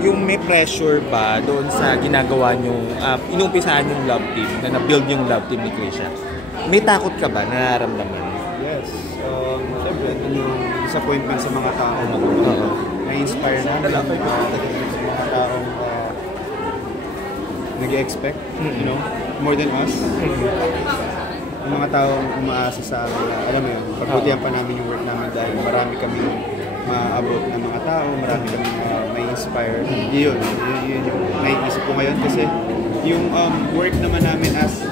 yung may pressure ba doon sa ginagawa nyong, inumpisahan yung love team, na na-build yung love team ni Krisha? May takot ka ba na nararamdaman? Yes. Siyempre, yung disappointment sa mga tao. Na-inspire na sa mga taong nag-expect, you know, more than us. Yung mga taong umaasa sa amin, alam mo yun, pagbutihan pa namin yung work namin dahil marami kami ma-abot ng mga tao, marami kami may inspire. Yun yung naiisip ko ngayon kasi yung work naman namin as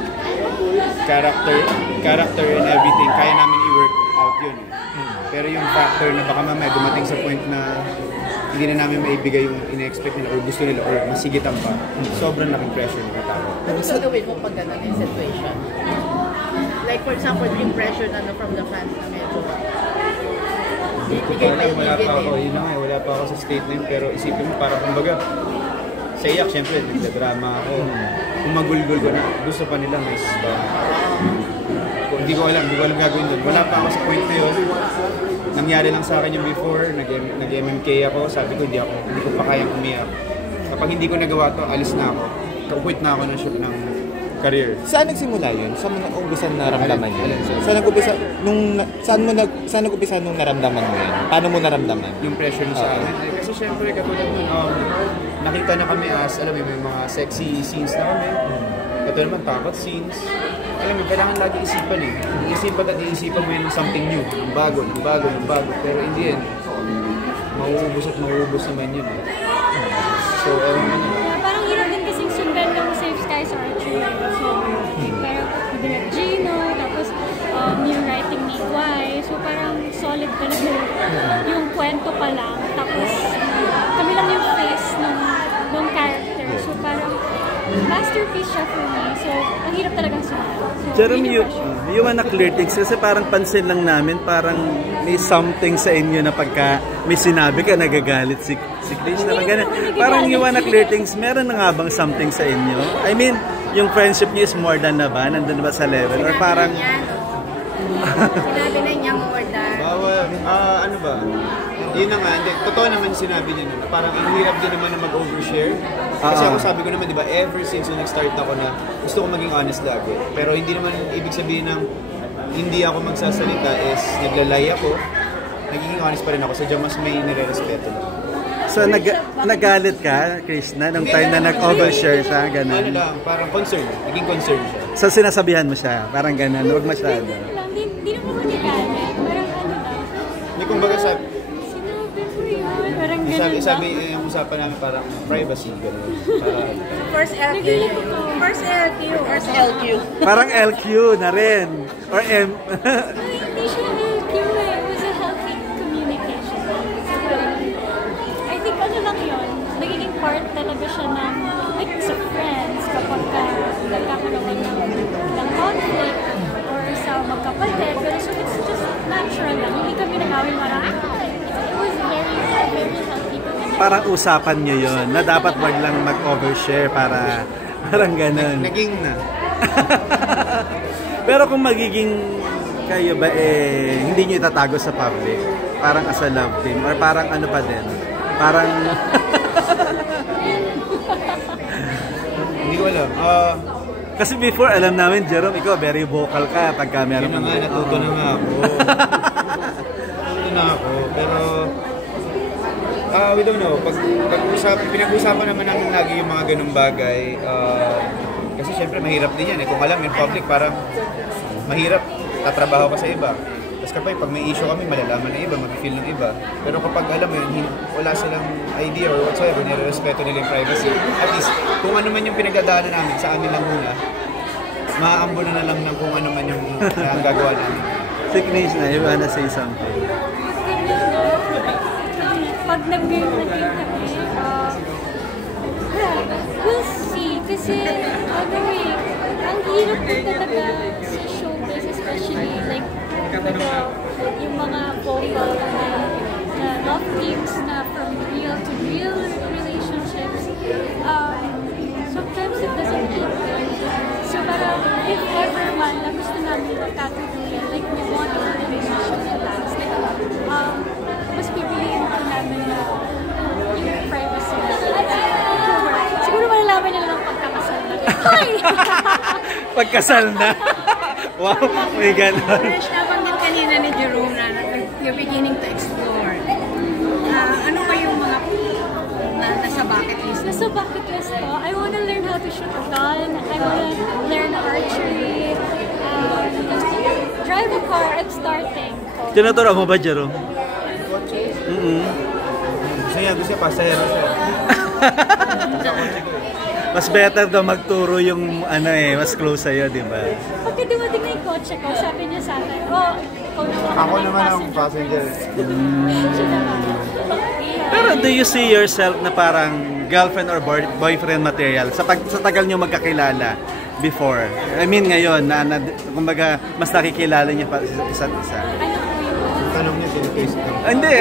character and everything, kaya namin i-work out yun. Pero yung factor na baka mamaya dumating sa point na hindi na namin maibigay yung ina-expect nila or gusto nila or masigitan pa, sobrang laking pressure ng tao. Ano gagawin mo pag gano'n yung situation? Like for example, yung pressure na from the fans na medyo bigay pa yung wala pa ako sa state na yun, pero isipin mo parang kumbaga sa iyak, syempre, nagdadrama ako. Kung magulgul ko na, gusto pa nila may hindi ko alam gagawin doon. Wala pa ako sa point na yun. Nangyari lang sa akin yung before, nag-MMK ako, sabi ko hindi ko pa kayang umiyak. Kapag hindi ko nagawa to, alis na ako. Quit na ako ng shoot ng career. Saan nagsimula yun? Saan mo nag-umpisa naramdaman yun? Saan nag-umpisa nung naramdaman mo yun? Paano mo naramdaman? Yung pressure sa akin. Kasi syempre katulad nun, nakita na kami as, alam mo, may mga sexy scenes na kami. Ito naman, takot scenes. Alam mo, kailangan lagi isipan eh. Iisipan mo yun ng something new. Ng bago. Pero in the end, mauubos naman yun eh. So, parang hirap din kasing sundan ng Safe Skies Archery. So, pero Direct Gino, tapos yung writing ni Y. So, parang solid talaga yung kwento pa lang. Tapos, kami lang yung face ng character. So, parang masterpiece siya for me. So, ang hirap talagang sundan. So, Jerome, yung anak lyrics, kasi parang pansin lang namin, parang may something sa inyo na pagka may sinabi ka, nagagalit si Chris na ganun. Parang yung anak lyrics, meron na nga bang something sa inyo? I mean, yung friendship niyo is more than na ba? Nandun ba sa level? Or parang... Sinabi na niya more than... ano ba? Yun na nga, totoo naman sinabi niya na parang ang hirap din naman na mag-overshare. Kasi ako sabi ko naman, di ba, ever since yung nag-start ako na gusto ko maging honest lagi. Pero hindi naman ibig sabihin ng hindi ako magsasalita is naglalay ako. Nagiging honest pa rin ako, sadya mas may nire-respeto lang. So, nagalit ka, Krishna, nung time na nag-overshare siya, gano'n? Ano lang, parang concern. Naging concern siya. So, sinasabihan mo siya, parang gano'n, huwag masyado. Hindi naman magalit. Parang ano lang. Hindi kumbaga sabi, Sinabi ko yun. Parang gano'n sabi yung usapan namin parang privacy, gano'n. First LQ. First LQ. Parang LQ na rin. Or M. Hindi siya LQ eh. It was a healthy communication. I think ano lang yun. Nagiging part talaga siya ng like sa friends kapag nagkakaroon ng conflict or sa magkapatid. Pero so it's just natural lang. Hindi kami nag-awin marami. It was very healthy communication. Parang usapan nyo yun, na dapat wag lang mag-overshare para parang gano'n. Naging na. Pero kung magiging kayo ba hindi nyo itatago sa public, parang as a love team, or parang ano pa din, parang... Hindi ko alam. Kasi before, alam namin, Jerome, ikaw very vocal ka pag camera. Yun na nga, natuto na nga ako. Natuto na ako, pero... we don't know. Pinag-usapan naman namin lagi yung mga ganung bagay. Kasi syempre mahirap din yan. Kung alam, in public parang mahirap. Tatrabaho ka sa iba. Tapos kapag may issue kami, malalaman ng iba, mag-feel ng iba. Pero kapag alam mo yun, wala silang idea or whatsoever, nire-respeto nila yung privacy. At least, kung ano man yung pinagdadaanan namin, sa amin lang muna, maaambo na lang ng kung ano man yung gagawa namin. Sickness na, you wanna say something? Pag nag-game kami, we'll see. Kasi, ang hirap po talaga sa showbiz, especially like yung mga vocal na love teams na from real to real relationships. Sometimes it doesn't end good. So parang if ever man na gusto namin magkatuloy, like we want our relationship to last, like mas pipiliin ko namin na yung Hoy! Pagkasal na. Wow, may ganon. Fresh, nabanggit kanina ni Jerome na you're beginning to explore. Ano pa yung mga nasa bucket list? Nasa bucket list ko, I wanna learn how to shoot a gun. I wanna learn archery. Drive a car. I'm starting. Tinuturo mo ba, Jerome? Gusto niya pasaya na siya. Mas better daw magturo yung ano mas close sa'yo, di ba? Pagka dumating na yung kotse ko, sabi niya sa akin, oh, Ako naman ang passenger. Siya naman. Yeah. Pero do you see yourself na parang girlfriend or boyfriend material sa tagal nyo magkakilala before? I mean ngayon, kumbaga mas nakikilala niya pa isa't isa. Ano po yun? Tanong niya, sino-face ka? Hindi,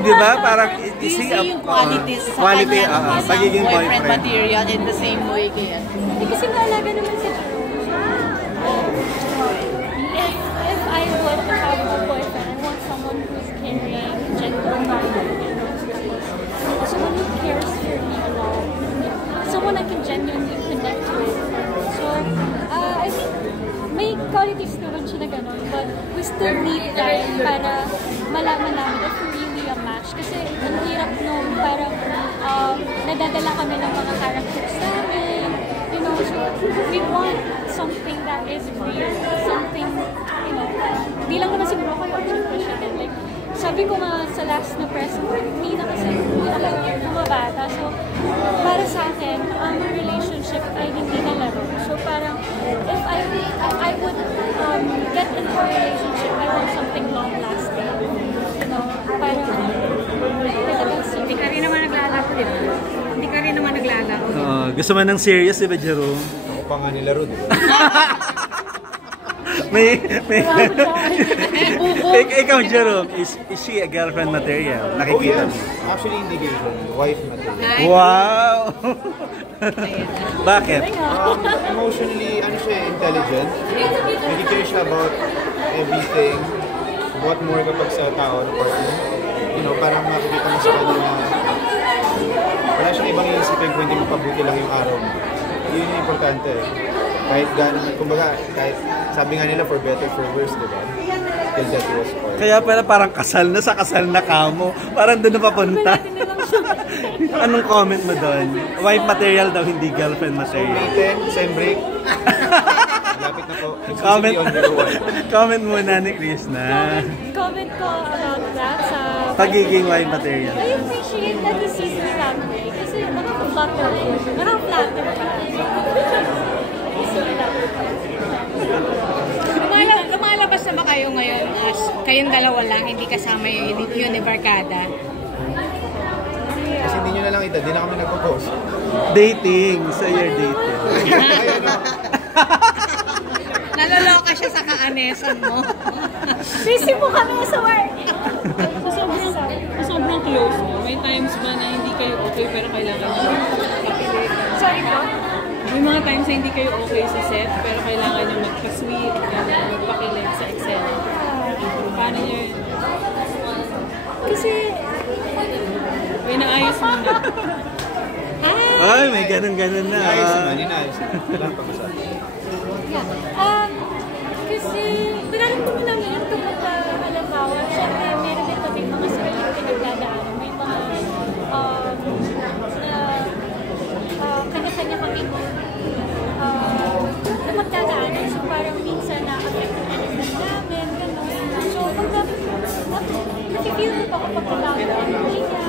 di ba? Parang Do you see yung qualities sa quality, kanya pagiging boyfriend boyfriend. material in the same way kaya? Hindi kasi maalaga naman sa If I would have a boyfriend, I want someone who's caring, genuine, someone who cares for me a lot, someone I can genuinely connect with. So, I think may qualities naman siya na gano'n, but we still need time para malaman namin if we're really a match. Kasi ang hirap nung parang nadadala kami ng mga characters namin, you know, so we want something that is real, something, you know, di lang naman siguro kayo or syempre siya din. Like, sabi ko nga sa last na press, hindi na kasi bumabata. So, para sa akin, ang relationship ay hindi na laro. So, parang, if I would get into a relationship, I want something long-lasting. You know, parang, Hindi ka rin naman naglalaro, di ba? Hindi ka rin naman naglalaro. Gusto mo ng serious, di ba, Jerome? Ako pa nga nilaro, di ba? Ikaw, Jerome, is she a girlfriend material? Nakikita mo? Actually, hindi girlfriend. Wife material. Wow! Bakit? Emotionally, intelligent. Nag-care siya about everything. What more kapag sa tao na partner. You know, parang makikita mo sa kanya na wala siyang ibang iisipin kung hindi mapabuti lang yung araw mo. Yun yung importante. Kahit gano'n, kumbaga, kahit sabi nga nila for better, for worse, di ba? Till death was part. Kaya pala parang kasal na kamo. Parang doon na papunta. Anong comment mo doon? Wife material daw, hindi girlfriend material. Meeting, same break. Lapit na po. Comment, On your way. comment muna ni Chris na comment ko about that sa pagiging wife material. I appreciate that he sees me that way. Kasi nakaka-flatter ko. Nakaka-flatter ka. Lumalabas na ba kayo ngayon as kayong dalawa lang, hindi kasama yung Unibarkada? Kasi hindi nyo na lang ita, di na kami nagpo-post. Dating, so you're dating. Naloloka siya sa kaanesan mo. Busy po kami sa work. Sobrang close mo. May times ba na hindi kayo okay pero kailangan nyo magpakilig? Sorry po. May mga times na hindi kayo okay sa set pero kailangan nyo magpa-sweet, magpakilig sa eksena. Paano nyo yun? Kasi, May naayos mo na. Ay, may ganun-ganun na. Inayos naman, inayos naman. Wala pang usapan. yeah. Kasi, nararamdaman namin yung kapag halimbawa, syempre, meron din kami mga sarili pinagdadaanan. May mga kanya-kanya kami na magdadaanan. So, parang minsan na-affect yung energy namin, gano'n. So, pag nakifeel ko pa kapag down yung energy niya,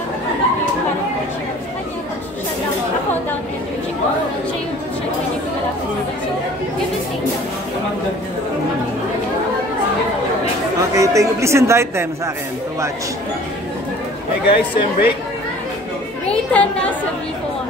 yung parang pressure sa kanya, pag siya down, ako down energy ko, siya yung malapit sa akin. So, give and take lang. Okay, thank you. Please invite them sa akin to watch. Hey guys, same break. Rayton nasa Vivo.